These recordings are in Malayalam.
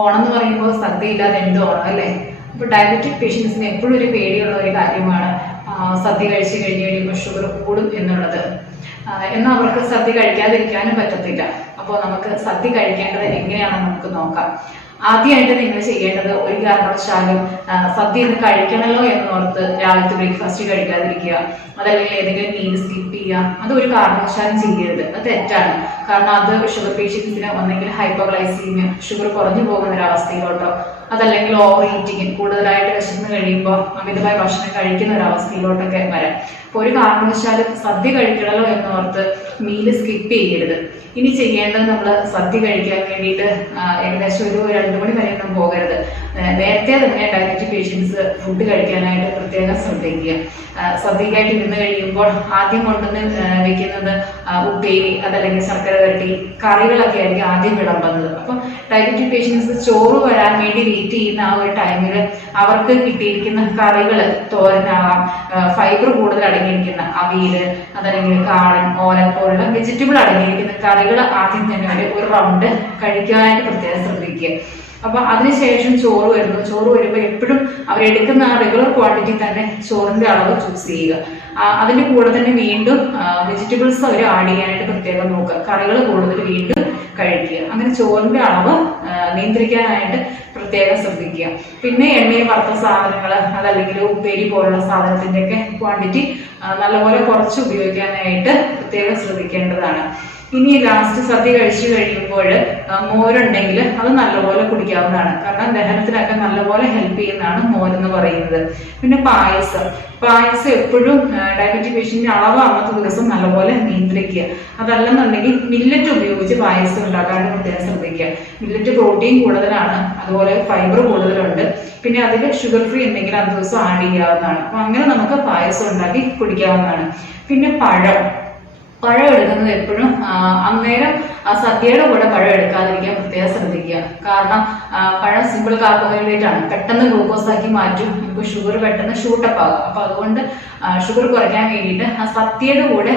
ഓണം എന്ന് പറയുമ്പോൾ സദ്യ ഇല്ലാതെ എന്ത് ഓണം അല്ലേ? അപ്പോൾ ഡയബറ്റിക് പേഷ്യൻസിന് എപ്പോഴും ഒരു പേടിയുള്ള ഒരു കാര്യമാണ് സദ്യ കഴിച്ചു കഴിഞ്ഞ് കഴിയുമ്പോൾ ഷുഗർ കൂടും എന്നുള്ളത്. എന്നാൽ അവർക്ക് സദ്യ കഴിക്കാതിരിക്കാനും പറ്റത്തില്ല. അപ്പോൾ നമുക്ക് സദ്യ കഴിക്കേണ്ടത് എങ്ങനെയാണെന്ന് നമുക്ക് നോക്കാം. ആദ്യമായിട്ട് നിങ്ങൾ ചെയ്യേണ്ടത് ഒരു കാരണവശാലും സദ്യ ഇന്ന് കഴിക്കണമല്ലോ എന്നോർത്ത് രാവിലത്തെ ബ്രേക്ക്ഫാസ്റ്റ് കഴിക്കാതിരിക്കുക, അതല്ലെങ്കിൽ ഏതെങ്കിലും മീൽ സ്കിപ്പ് ചെയ്യുക. അത് ഒരു കാരണവശാലും ചെയ്യരുത്. അത് തെറ്റാണ്. കാരണം അത് ഷുഗർ പേഷ്യൻസിന് ഒന്നെങ്കിൽ ഹൈപ്പോഗ്ലൈസീമിയ, ഷുഗർ കുറഞ്ഞു പോകുന്ന ഒരവസ്ഥയിലോട്ടോ, അതല്ലെങ്കിൽ ഓവർ ഈറ്റിങ്, കൂടുതലായിട്ട് വിശന്ന് കഴിയുമ്പോൾ അമിതമായ ഭക്ഷണം കഴിക്കുന്ന ഒരവസ്ഥയിലോട്ടൊക്കെ വരാം. അപ്പോൾ ഒരു കാരണവശാലും സദ്യ കഴിക്കണമല്ലോ എന്നോർത്ത് മീല് സ്കിപ്പ് ചെയ്യരുത്. ഇനി ചെയ്യേണ്ടത് നമ്മൾ സദ്യ കഴിക്കാൻ വേണ്ടിയിട്ട് ഏകദേശം ഒരു 2 മണി വരെയൊന്നും പോകരുത്. നേരത്തെ തന്നെ ഡയബറ്റിക് പേഷ്യൻസ് ഫുഡ് കഴിക്കാനായിട്ട് പ്രത്യേകം ശ്രദ്ധിക്കുക. സദ്യക്കായിട്ട് ഇരുന്ന് കഴിയുമ്പോൾ ആദ്യം കൊണ്ടുവന്ന് വെക്കുന്നത് ഉപ്പേരി, അതല്ലെങ്കിൽ ശർക്കര വരട്ടി, കറികളൊക്കെ ആയിരിക്കും ആദ്യം വിളമ്പുന്നത്. അപ്പം ഡയബറ്റിക് പേഷ്യൻസ് ചോറ് വരാൻ വേണ്ടി വെയിറ്റ് ചെയ്യുന്ന ആ ഒരു ടൈമിൽ അവർക്ക് കിട്ടിയിരിക്കുന്ന കറികൾ തോരനാവാം, ഫൈബർ കൂടുതൽ അടങ്ങിയിരിക്കുന്ന അവിയല്, അതല്ലെങ്കിൽ കാളൻ, ഓലൻ പോലുള്ള വെജിറ്റബിൾ അടങ്ങിയിരിക്കുന്ന കറികൾ ആദ്യം തന്നെ ഒരു റൗണ്ട് കഴിക്കാനായിട്ട് പ്രത്യേകം ശ്രദ്ധിക്കുക. അപ്പൊ അതിനുശേഷം ചോറ് വരുമ്പോൾ എപ്പോഴും അവരെടുക്കുന്ന ആ റെഗുലർ ക്വാണ്ടിറ്റി തന്നെ ചോറിന്റെ അളവ് ചൂസ് ചെയ്യുക. അതിന്റെ കൂടെ തന്നെ വീണ്ടും വെജിറ്റബിൾസ് അവർ ആഡ് ചെയ്യാനായിട്ട് പ്രത്യേകം നോക്കുക. കറികൾ കൂടുതൽ വീണ്ടും കഴിക്കുക. അങ്ങനെ ചോറിന്റെ അളവ് നിയന്ത്രിക്കാനായിട്ട് പ്രത്യേകം ശ്രദ്ധിക്കുക. പിന്നെ എണ്ണയിൽ വറുത്ത സാധനങ്ങൾ, അതല്ലെങ്കിൽ ഉപ്പേരി പോലുള്ള സാധനത്തിന്റെ ഒക്കെ ക്വാണ്ടിറ്റി നല്ലപോലെ കുറച്ച് ഉപയോഗിക്കാനായിട്ട് പ്രത്യേകം ശ്രദ്ധിക്കേണ്ടതാണ്. ഇനി ലാസ്റ്റ് സദ്യ കഴിച്ചു കഴിയുമ്പോൾ മോരുണ്ടെങ്കിൽ അത് നല്ലപോലെ കുടിക്കാവുന്നതാണ്. കാരണം ദഹനത്തിനൊക്കെ നല്ലപോലെ ഹെൽപ്പ് ചെയ്യുന്നതാണ് മോരെന്ന് പറയുന്നത്. പിന്നെ പായസം എപ്പോഴും ഡയബറ്റിക് പേഷ്യന്റിന്റെ അളവ് അന്നത്തെ ദിവസം നല്ലപോലെ നിയന്ത്രിക്കുക. അതല്ലെന്നുണ്ടെങ്കിൽ മില്ലറ്റ് ഉപയോഗിച്ച് പായസം ഉണ്ടാക്കാനും പ്രത്യേകം ശ്രദ്ധിക്കുക. മില്ലറ്റ് പ്രോട്ടീൻ കൂടുതലാണ്, അതുപോലെ ഫൈബർ കൂടുതലുണ്ട്. പിന്നെ അതിൽ ഷുഗർ ഫ്രീ എന്തെങ്കിലും അന്നത്തെ ദിവസം ആഡ് ചെയ്യാവുന്നതാണ്. അപ്പൊ അങ്ങനെ നമുക്ക് പായസം ഉണ്ടാക്കി കുടിക്കാവുന്നതാണ്. പിന്നെ പഴം എടുക്കുന്നത് എപ്പോഴും അന്നേരം സദ്യയുടെ കൂടെ പഴം എടുക്കാതിരിക്കാൻ പ്രത്യേകം ശ്രദ്ധിക്കുക. കാരണം പഴം സിമ്പിൾ കാർബോഹൈഡ്രേറ്റ് ആണ്, പെട്ടെന്ന് ഗ്ലൂക്കോസ് ആക്കി മാറ്റും, നമുക്ക് ഷുഗർ പെട്ടെന്ന് ഷൂട്ടപ്പ് ആകും. അപ്പൊ അതുകൊണ്ട് ഷുഗർ കുറയ്ക്കാൻ വേണ്ടിയിട്ട് സദ്യയുടെ കൂടെ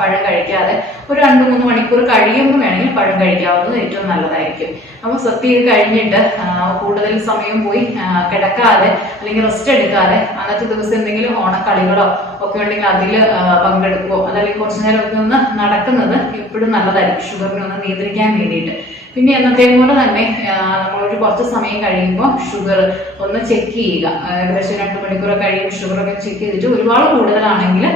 പഴം കഴിക്കാതെ ഒരു 2-3 മണിക്കൂർ കഴിയുമ്പോൾ വേണമെങ്കിൽ പഴം കഴിക്കാവുന്നത് ഏറ്റവും നല്ലതായിരിക്കും. അപ്പൊ സദ്യ കഴിഞ്ഞിട്ട് കൂടുതൽ സമയം പോയി കിടക്കാതെ അല്ലെങ്കിൽ റെസ്റ്റ് എടുക്കാതെ അന്നത്തെ ദിവസം എന്തെങ്കിലും ഓണക്കളികളോ ഒക്കെ ഉണ്ടെങ്കിൽ അതിൽ പങ്കെടുക്കുകയോ, അതല്ലെങ്കിൽ കുറച്ചു നേരം ഒക്കെ ഒന്ന് നടക്കുന്നത് എപ്പോഴും നല്ലതായിരിക്കും ഷുഗറിനെ ഒന്ന് നിയന്ത്രിക്കാൻ വേണ്ടിയിട്ട്. പിന്നെ എന്നത്തെ പോലെ തന്നെ നമ്മളൊരു കുറച്ച് സമയം കഴിയുമ്പോൾ ഷുഗർ ഒന്ന് ചെക്ക് ചെയ്യുക. ഏകദേശം 2 മണിക്കൂർ കഴിയുമ്പോൾ ഷുഗറൊക്കെ ചെക്ക് ചെയ്തിട്ട് ഒരുപാട് കൂടുതലാണെങ്കിൽ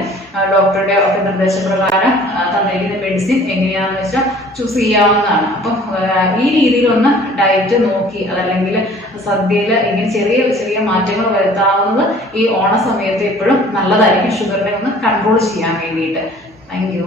ഡോക്ടറുടെ ഒക്കെ നിർദ്ദേശപ്രകാരം തന്നിരിക്കുന്ന മെഡിസിൻ എങ്ങനെയാണെന്ന് വെച്ചാൽ ചൂസ് ചെയ്യാവുന്നതാണ്. അപ്പം ഈ രീതിയിലൊന്ന് ഡയറ്റ് നോക്കി, അതല്ലെങ്കിൽ സദ്യയിൽ ഇങ്ങനെ ചെറിയ മാറ്റങ്ങൾ വരുത്താവുന്നത് ഈ ഓണ സമയത്ത് എപ്പോഴും നല്ലതായിരിക്കും ഷുഗറിനെ ഒന്ന് കൺട്രോൾ ചെയ്യാൻ വേണ്ടിയിട്ട്. Thank you.